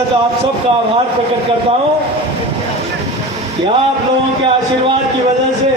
पहले तो आप सबका आभार प्रकट करता हूं कि आप लोगों के आशीर्वाद की वजह से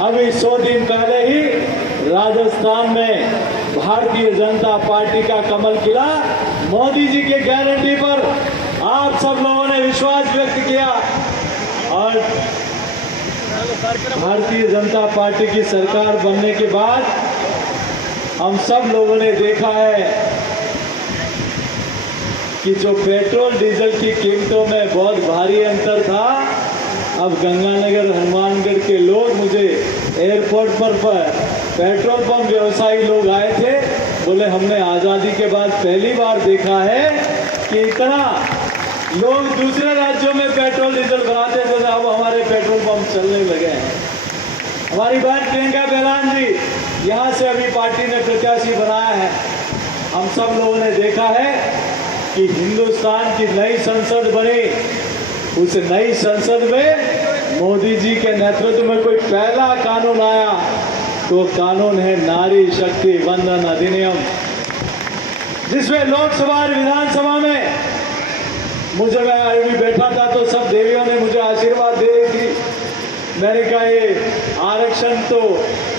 अभी 100 दिन पहले ही राजस्थान में भारतीय जनता पार्टी का कमल खिला। मोदी जी के गारंटी पर आप सब लोगों ने विश्वास व्यक्त किया और भारतीय जनता पार्टी की सरकार बनने के बाद हम सब लोगों ने देखा है कि जो पेट्रोल डीजल की कीमतों में बहुत भारी अंतर था, अब गंगानगर हनुमानगढ़ के लोग मुझे एयरपोर्ट पर पेट्रोल पंप व्यवसायी लोग आए थे, बोले हमने आज़ादी के बाद पहली बार देखा है कि इतना लोग दूसरे राज्यों में पेट्रोल डीजल भराते थे, अब हमारे पेट्रोल पंप चलने लगे हैं। हमारी बहन प्रियंका बेलान जी यहाँ से अभी पार्टी ने प्रत्याशी बनाया है। हम सब लोगों ने देखा है कि हिंदुस्तान की नई संसद बनी, उस नई संसद में मोदी जी के नेतृत्व में कोई पहला कानून आया तो कानून है नारी शक्ति वंदन अधिनियम, जिसमें लोकसभा और विधानसभा में मुझे मैं अभी बैठा था तो सब देवियों ने मुझे आशीर्वाद दे रही थी। मैंने कहा ये आरक्षण तो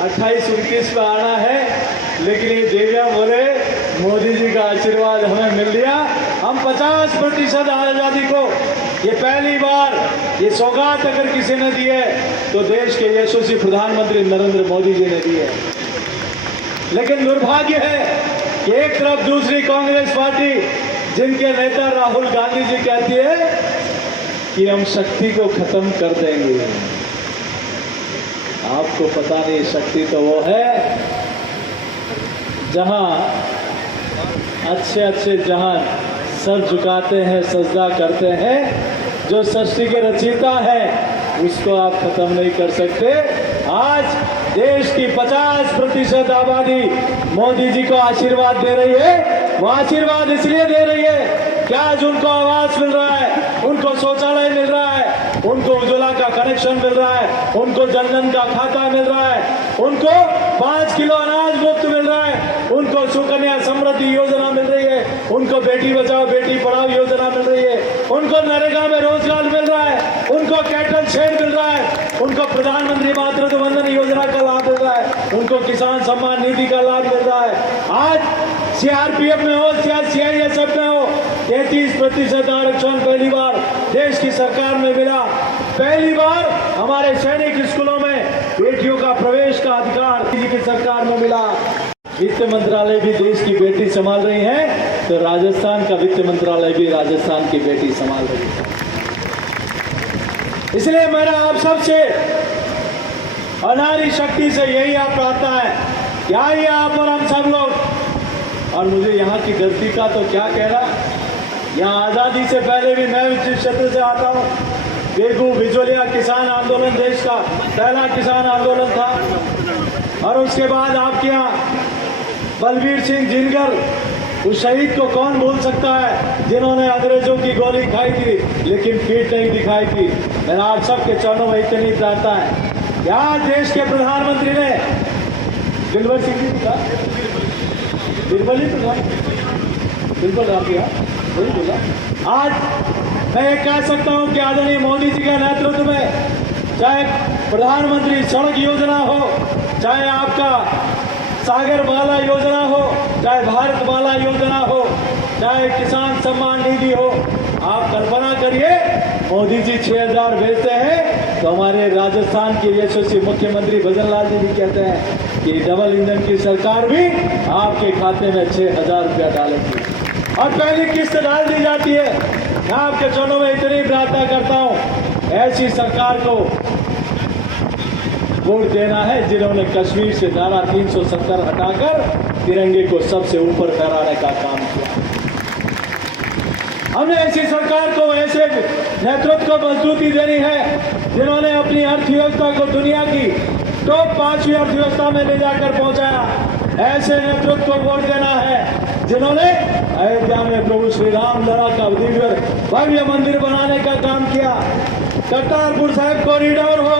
28-29 में आना है, लेकिन ये देवियां बोले मोदी जी का आशीर्वाद हमें मिल गया, हम 50% आज़ादी को ये पहली बार ये सौगात अगर किसी ने दी है तो देश के यशस्वी प्रधानमंत्री नरेंद्र मोदी जी ने दी है। लेकिन दुर्भाग्य है कि एक तरफ दूसरी कांग्रेस पार्टी जिनके नेता राहुल गांधी जी कहती है कि हम शक्ति को खत्म कर देंगे। आपको पता नहीं शक्ति तो वो है जहां अच्छे जहां सर झुकाते हैं सजदा करते हैं, जो सृष्टि के रचयिता है उसको आप खत्म नहीं कर सकते। आज देश की 50% आबादी मोदी जी को आशीर्वाद दे रही है। वो आशीर्वाद इसलिए दे रही है कि आज उनको आवास मिल रहा है, उनको शौचालय मिल रहा है, उनको उज्ज्वला का कनेक्शन मिल रहा है, उनको जनधन का खाता मिल रहा है, उनको 5 किलो अनाज मुफ्त मिल रहा है, उनको सुकन्या समृद्धि योजना मिल रही है, उनको बेटी बचाओ बेटी पढ़ाओ योजना मिल रही है, उनको नरेगा में रोजगार मिल रहा है, उनको कैटल शेड मिल रहा है, उनको प्रधानमंत्री मातृत्व वंदन योजना का लाभ मिल रहा है, उनको किसान सम्मान निधि का लाभ मिल रहा है। आज सीआरपीएफ में हो या सीआईएसएफ में हो 33% आरक्षण पहली बार देश की सरकार में मिला। पहली बार हमारे सैनिक स्कूलों में बेटियों का प्रवेश का अधिकार जी की सरकार में मिला। वित्त मंत्रालय भी देश की बेटी संभाल रही है तो राजस्थान का वित्त मंत्रालय भी राजस्थान की बेटी संभाल रही है। इसलिए मेरा आप सबसे अनारी शक्ति से यही आप प्रार्थना है, क्या ही आप और हम सब लोग, और मुझे यहाँ की धरती का तो क्या कहना, यहाँ आज़ादी से पहले भी मैं जिस क्षेत्र से आता हूँ, बेगू बिजोलिया किसान आंदोलन देश का पहला किसान आंदोलन था, और उसके बाद आपके यहाँ बलबीर सिंह जिनगर, उस शहीद को कौन भूल सकता है जिन्होंने अंग्रेजों की गोली खाई थी लेकिन पीठ नहीं दिखाई थी। मेरा आप सबके चरणों में इतनी प्रार्थना है। यहाँ देश के प्रधानमंत्री ने दिलबर सिंह जी का बिल्कुल वही बोला। आज मैं ये कह सकता हूँ कि आदरणीय मोदी जी के नेतृत्व में चाहे प्रधानमंत्री सड़क योजना हो, चाहे आपका सागर माला योजना हो, चाहे भारत माला योजना हो, चाहे किसान सम्मान निधि हो, आप कल्पना करिए मोदी जी 6000 भेजते हैं तो हमारे राजस्थान के यशस्वी मुख्यमंत्री भजन लाल जी भी कहते हैं कि डबल इंजन की सरकार भी आपके खाते में 6000 रुपया डालेगी और पहली किस्त डाल दी जाती है। मैं आपके चरणों में इतनी प्रार्थना करता हूँ, ऐसी सरकार को वोट देना है जिन्होंने कश्मीर से धारा 370 हटाकर तिरंगे को सबसे ऊपर फहराने का काम किया। हमने ऐसी सरकार को, ऐसे नेतृत्व को मजबूती देनी है जिन्होंने अपनी अर्थव्यवस्था को दुनिया की टॉप 5वीं अर्थव्यवस्था में ले जाकर पहुंचाया। ऐसे नेतृत्व को वोट देना है जिन्होंने अयोध्या में प्रभु श्री राम लला का दिव्य भव्य मंदिर बनाने का काम किया। करतारपुर साहिब कॉरिडोर हो,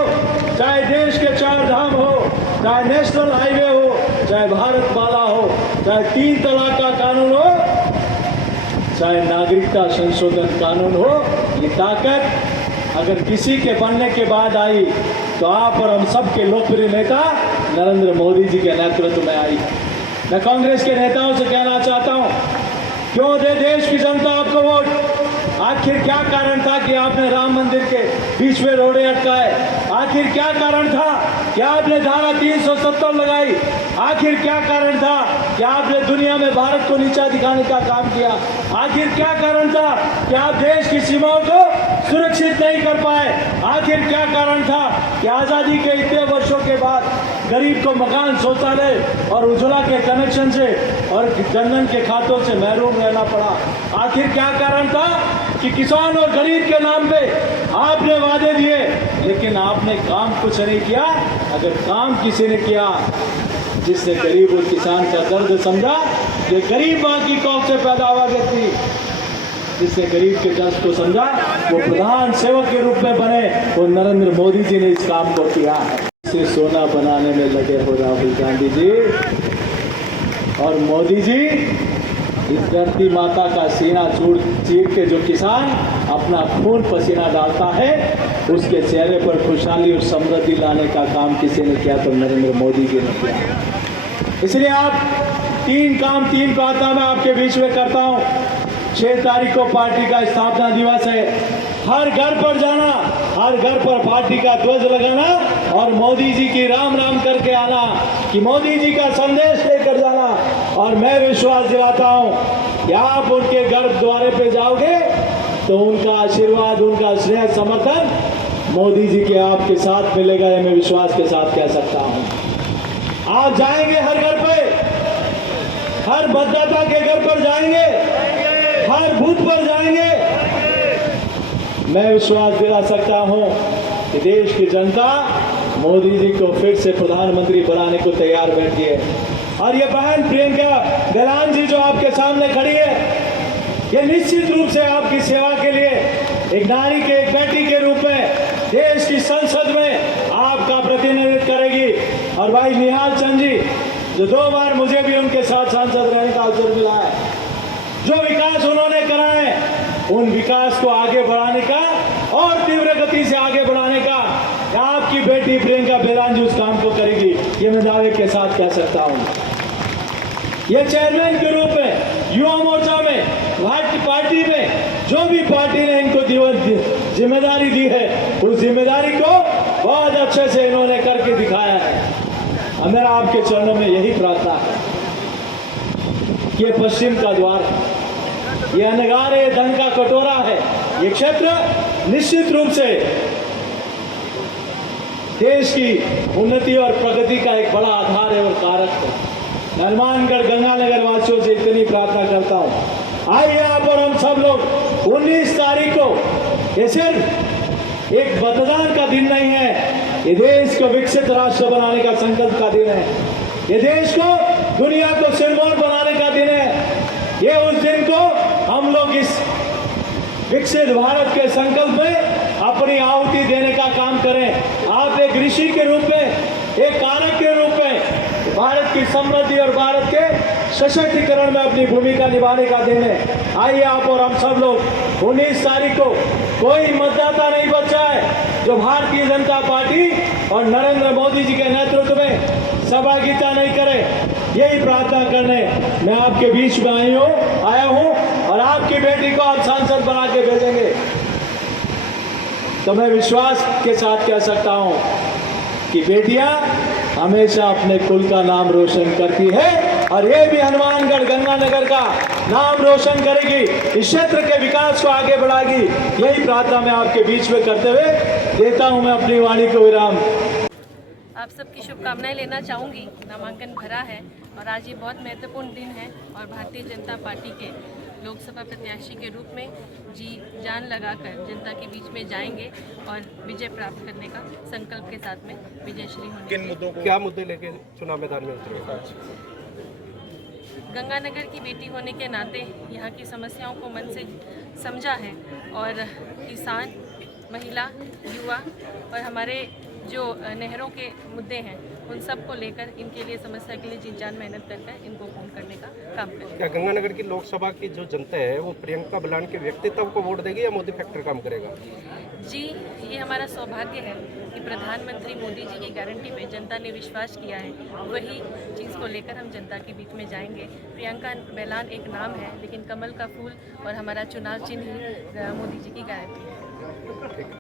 चाहे देश के 4 धाम हो, चाहे नेशनल हाईवे हो, चाहे भारत माला हो, चाहे 3 तलाक का कानून हो, चाहे नागरिकता संशोधन कानून हो, ये ताकत अगर किसी के बनने के बाद आई तो आप और हम सब के लोकप्रिय नेता नरेंद्र मोदी जी के नेतृत्व में आई। मैं कांग्रेस के नेताओं से कहना चाहता हूं, क्यों दे देश की जनता आपको वोट? आखिर क्या कारण था कि आपने राम मंदिर के बीच में रोड़े अटकाए? आखिर क्या कारण था कि आपने धारा 370 लगाई? आखिर क्या कारण था कि आपने दुनिया में भारत को नीचा दिखाने का काम किया? आखिर क्या कारण था कि आप देश की सीमाओं को सुरक्षित नहीं कर पाए? आखिर क्या कारण था कि आज़ादी के इतने वर्षों के बाद गरीब को मकान, शौचालय और उज्ज्वला के कनेक्शन से और जनधन के खातों से महरूम रहना पड़ा? आखिर क्या कारण था कि किसान और गरीब के नाम पे आपने वादे दिए लेकिन आपने काम कुछ नहीं किया? अगर काम किसी ने किया जिसने गरीब और किसान का दर्द समझा, जो गरीब माँ की कोख से पैदा हुआ व्यक्ति जिसने गरीब के दर्द को समझा, वो प्रधान सेवक के रूप में बने, वो नरेंद्र मोदी जी ने इस काम को किया है। इसे सोना बनाने में लगे हो राहुल गांधी जी और मोदी जी। इस धरती माता का सीना चीर के जो किसान अपना खून पसीना डालता है, उसके चेहरे पर खुशहाली और समृद्धि लाने का काम किसी ने किया तो नरेंद्र मोदी जी ने किया। इसलिए आप तीन प्रार्थना मैं आपके बीच में करता हूं। 6 तारीख को पार्टी का स्थापना दिवस है। हर घर पर जाना, हर घर पर पार्टी का ध्वज लगाना और मोदी जी की राम राम करके आना, कि मोदी जी का संदेश लेकर जाना। और मैं विश्वास दिलाता हूं कि आप उनके घर द्वारे पे जाओगे तो उनका आशीर्वाद, उनका स्नेह, समर्थन मोदी जी के आपके साथ मिलेगा। ये मैं विश्वास के साथ कह सकता हूं। आप जाएंगे हर घर पे, हर मतदाता के घर पर जाएंगे, हर बूथ पर जाएंगे। मैं विश्वास दिला सकता हूं कि देश की जनता मोदी जी को फिर से प्रधानमंत्री बनाने को तैयार बैठी है। और ये बहन प्रियंका गांधी जी जो आपके सामने खड़ी है, ये निश्चित रूप से आपकी सेवा के लिए एक नारी के, एक बेटी के रूप में देश की संसद में आपका प्रतिनिधित्व करेगी। और भाई निहाल चंद जी, जो 2 बार मुझे भी उनके साथ सांसद रहने का अवसर मिला है, जो विकास उन्होंने कराए, उन विकास को आगे बढ़ाने का और तीव्र गति से आगे बढ़ाने का आपकी बेटी प्रियंका गांधी उस काम को करेगी, ये मैं दावे के साथ कह सकता हूं। ये चेयरमैन के रूप में युवा मोर्चा में, भारतीय पार्टी में, जो भी पार्टी ने इनको जिम्मेदारी दी है, उस जिम्मेदारी को बहुत अच्छे से इन्होंने करके दिखाया है। मेरा आपके चरणों में यही प्रार्थना है कि ये पश्चिम का द्वार है, ये अनगार है, धन का कटोरा है। ये क्षेत्र निश्चित रूप से देश की उन्नति और प्रगति का एक बड़ा आधार है और कारक है। हनुमानगढ़ गंगानगर वासियों से इतनी प्रार्थना करता हूं, आइए आप और हम सब लोग 19 तारीख को, ये सिर्फ एक मतदान का दिन नहीं है, ये देश को विकसित राष्ट्र बनाने का संकल्प का दिन है। ये देश को, दुनिया को सिरमौर बनाने का दिन है। ये उस दिन को हम लोग इस विकसित भारत के संकल्प में अपनी आहुति देने का काम करें। आप एक ऋषि के रूप में, एक कारक के रूप में भारत की समृद्धि और भारत के सशक्तिकरण में अपनी भूमिका निभाने का दिन है। आइए आप और हम सब लोग 19 तारीख को, कोई मतदाता नहीं बचा है जो भारतीय जनता पार्टी और नरेंद्र मोदी जी के नेतृत्व में सहभागिता नहीं करे। यही प्रार्थना करने मैं आपके बीच में आया हूं और आपकी बेटी को आप सांसद बना के भेजेंगे तो मैं विश्वास के साथ कह सकता हूं कि बेटियां हमेशा अपने कुल का नाम रोशन करती है और ये भी हनुमानगढ़ गंगानगर का नाम रोशन करेगी, इस क्षेत्र के विकास को आगे बढ़ाएगी। यही प्रार्थना मैं आपके बीच में करते हुए देता हूं मैं अपनी वाणी को विराम। आप सबकी शुभकामनाएं लेना चाहूँगी। नामांकन भरा है और आज ये बहुत महत्वपूर्ण दिन है और भारतीय जनता पार्टी के लोकसभा प्रत्याशी के रूप में जी जान लगाकर जनता के बीच में जाएंगे और विजय प्राप्त करने का संकल्प के साथ में विजयश्री होंगे। किन मुद्दों को, क्या मुद्दे लेके चुनाव मैदान में उतरेंगे? गंगानगर की बेटी होने के नाते यहाँ की समस्याओं को मन से समझा है और किसान, महिला, युवा और हमारे जो नहरों के मुद्दे हैं उन सब को लेकर इनके लिए समस्या के लिए जी जान मेहनत करके इनको पूर्ण करने का काम करें। क्या गंगानगर की लोकसभा की जो जनता है वो प्रियंका बलान के व्यक्तित्व को वोट देगी या मोदी फैक्टर काम करेगा? जी, ये हमारा सौभाग्य है कि प्रधानमंत्री मोदी जी की गारंटी पे जनता ने विश्वास किया है, वही चीज़ को लेकर हम जनता के बीच में जाएंगे। प्रियंका बैलान एक नाम है, लेकिन कमल का फूल और हमारा चुनाव चिन्ह ही मोदी जी की गारंटी है।